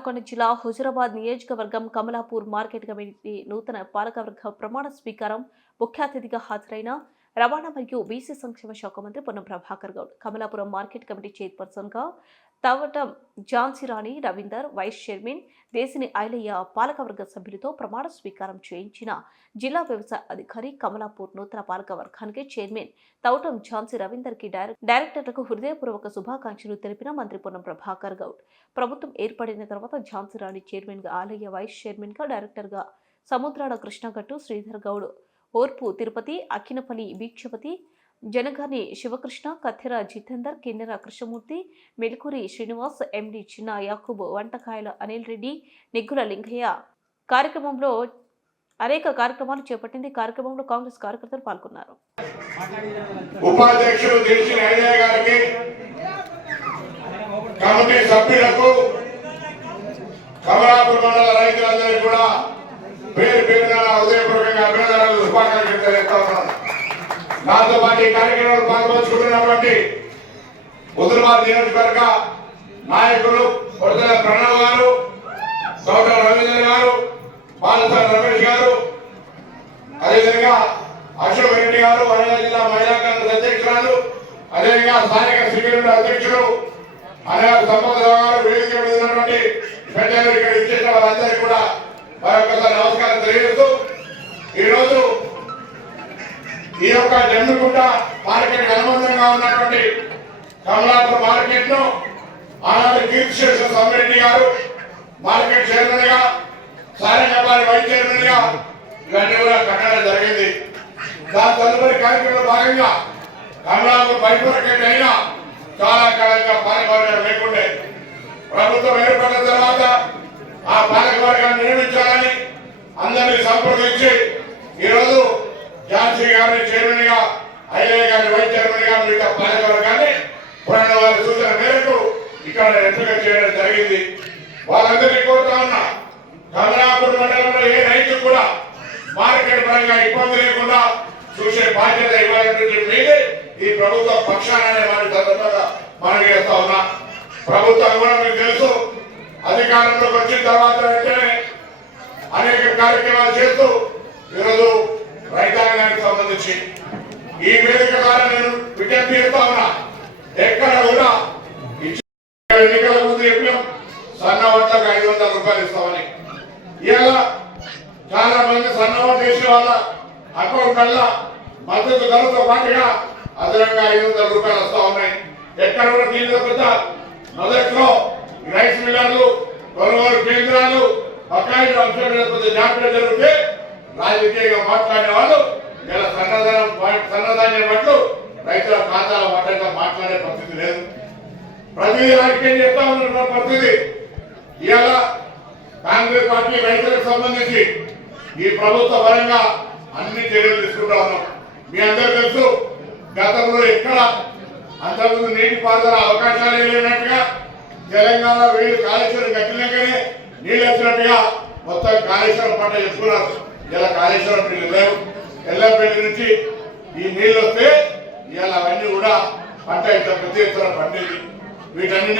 హన్మకొండ జిల్లా హుజురాబాద్ నియోజకవర్గం Kamalapur market committee నూతన పాలకవర్గ ప్రమాణ స్వీకారం ముఖ్య అతిథిగా హాజరైన రవాణా మరియు బీసీ సంక్షేమ శాఖ మంత్రి Ponnam Prabhakar Goud, Kamalapuram market committee chairperson గా తవటం ఝాన్సీ రాణి రవీందర్, వైస్ చైర్మన్ దేశిని ఐలయ్య పాలకవర్గ సభ్యులతో ప్రమాణ స్వీకారం చేయించిన జిల్లా వ్యవసాయ అధికారి కమలాపూర్ నూతన పాలకవర్గానికి చైర్మన్ తవటం ఝాన్సీ రవీందర్ కి డైరెక్టర్లకు హృదయపూర్వక శుభాకాంక్షలు తెలిపిన మంత్రి పొన్నం ప్రభాకర్ గౌడ్, ప్రభుత్వం ఏర్పడిన తర్వాత ఝాన్సీ రాణి చైర్మన్ గా ఆలయ్య వైస్ చైర్మన్ గా డైరెక్టర్ గా సముద్రాల కృష్ణగట్టు శ్రీధర్ గౌడ్, ఓర్పు తిరుపతి అక్కినపల్లి భిక్షపతి, జనగాని శివకృష్ణ, కథెర జితేందర్, కిన్నెర కృష్ణమూర్తి, మెల్కూరి శ్రీనివాస్, ఎండి చిన్న యాకూబ్, వంటకాయల అనిల్ రెడ్డి, నిగ్గుల లింగయ్య కార్యక్రమంలో అనేక కార్యక్రమాలు చేపట్టింది. కార్యక్రమంలో కాంగ్రెస్ కార్యకర్తలు పాల్గొన్నారు. ఉపాధ్యక్షుడు దేశిని ఐలయ్య గారికి, కమిటీ సభ్యులకు, కమలాపూర్ మండల రైతులందరికీ కూడా పేరు పేరున హృదయపూర్వకంగా అభినందనలు, శుభాకాంక్షలు తెలియజేస్తా ఉన్నాను. నాతో పాటు ఈ కార్యక్రమంలో పాల్పంచుకుంటున్నటువంటి హుజురాబాద్ నియోజకవర్గ నాయకులు కొడతల ప్రణవ్ గారు, తోటల రవీంద్ర గారు, బాలసాని రమేష్ గారు, అదేవిధంగా అశోక్ రెడ్డి గారు, వరంగల్ జిల్లా మహిళా కాంగ్రెస్ అధ్యక్షురాలు, అదేవిధంగా స్థానిక సివిల్ అధ్యక్షుడు అనేక సంపదరావు గారు, వేదిక మీద ఉన్నటువంటి పెద్దలు, ఇక్కడ ఇచ్చేసిన వారందరికీ కూడా మరొకసారి నమస్కారం తెలియజేస్తూ, ఈరోజు ఈ యొక్క జమ్మిగుంట మార్కెట్ అనుబంధంగా ఉన్నటువంటి కమలాపూర్ మార్కెట్ ను ఆనాడు కీర్తిశేష సమ్మిరెడ్డి గారు మార్కెట్ చైర్మన్ గా, సారంగపాలి వైస్ చైర్మన్ గా ఇవన్నీ కూడా కట్టడం జరిగింది. దాని తదుపరి కార్యక్రమంలో భాగంగా కమలాపూర్ బైఫర్కేట్ అయినా చాలా కాలంగా పాలకవర్గం లేకుండే ప్రభుత్వం ఏర్పడిన తర్వాత ఆ పాలకవర్గాన్ని నిర్మించాలని అందరినీ సంప్రదించి ఈరోజు ఝాన్సీ గారిని చైర్మన్ గా, ఐలయ్య గారిని వైస్ చైర్మన్ గా, మిగతా పాలకవర్గాన్ని పురాణ వారి సూచన మేరకు ఇక్కడ ఎంపిక చేయడం జరిగింది. వాళ్ళందరినీ కోరుతా ఉన్నా, కమలాపూర్ మండలంలో ఏ రైతు కూడా మార్కెట్ పరంగా ఇబ్బంది లేకుండా చూసే బాధ్యత ఇవ్వాలనేటువంటి మీదే ఈ ప్రభుత్వ పక్షాన్ని మనం చేస్తా ఉన్నా. ప్రభుత్వం కూడా మీకు తెలుసు, అధికారంలోకి వచ్చిన తర్వాత వెంటనే అనేక కార్యక్రమాలు చేస్తూ ఈరోజు రైతాంగానికి సంబంధించి ఈ వేదిక ద్వారా నేను విజ్ఞప్తి చేస్తా ఉన్నా, ఎక్కడ కూడా ఎన్నికల ముందు చెప్పినాం సన్న ఓట్లకు 500 రూపాయలు ఇస్తామని. ఇలా చాలా మంది సన్న ఓట్లు వేసే వాళ్ళ అకౌంట్ కల్లా మద్దతు ధరతో పాటుగా అదనంగా 500 రూపాయలు వస్తా ఉన్నాయి. ఎక్కడ కూడా దీని పెద్ద మొదట్లో రైస్ మిల్లర్లు, కొనుగోలు కేంద్రాలు, బకాయిలు అంశం కొద్దిగా జాగ్రత్త జరిగితే రాజకీయంగా మాట్లాడే వాళ్ళు ఇలా సన్నధాన్యం పట్ల రైతుల ఖాతాల పట్టంగా మాట్లాడే పరిస్థితి లేదు. ప్రతి రాజకీయం చేస్తా ఉన్న పరిస్థితి. ఇవాళ కాంగ్రెస్ పార్టీ రైతులకు సంబంధించి ఈ ప్రభుత్వ పరంగా అన్ని చర్యలు తీసుకుంటా ఉన్నాం. మీ అందరూ తెలుసు, గతంలో ఎక్కడ అంతకుముందు నీటిపారుదల అవకాశాలు లేనట్టుగా తెలంగాణ వీళ్ళు కాళేశ్వరం కట్టినాకనే నీళ్ళు వచ్చినట్టుగా మొత్తం కాళేశ్వరం పంట చెప్పుకున్నారు. ఇలా కాళేశ్వరం నీళ్ళు లేవు. ఎల్లంపల్లి నుంచి ఈ నీళ్ళు వస్తే ఇవాళ అవన్నీ కూడా పంట ఇంత పెద్ద ఎత్తున పండేది. వీటన్నింటి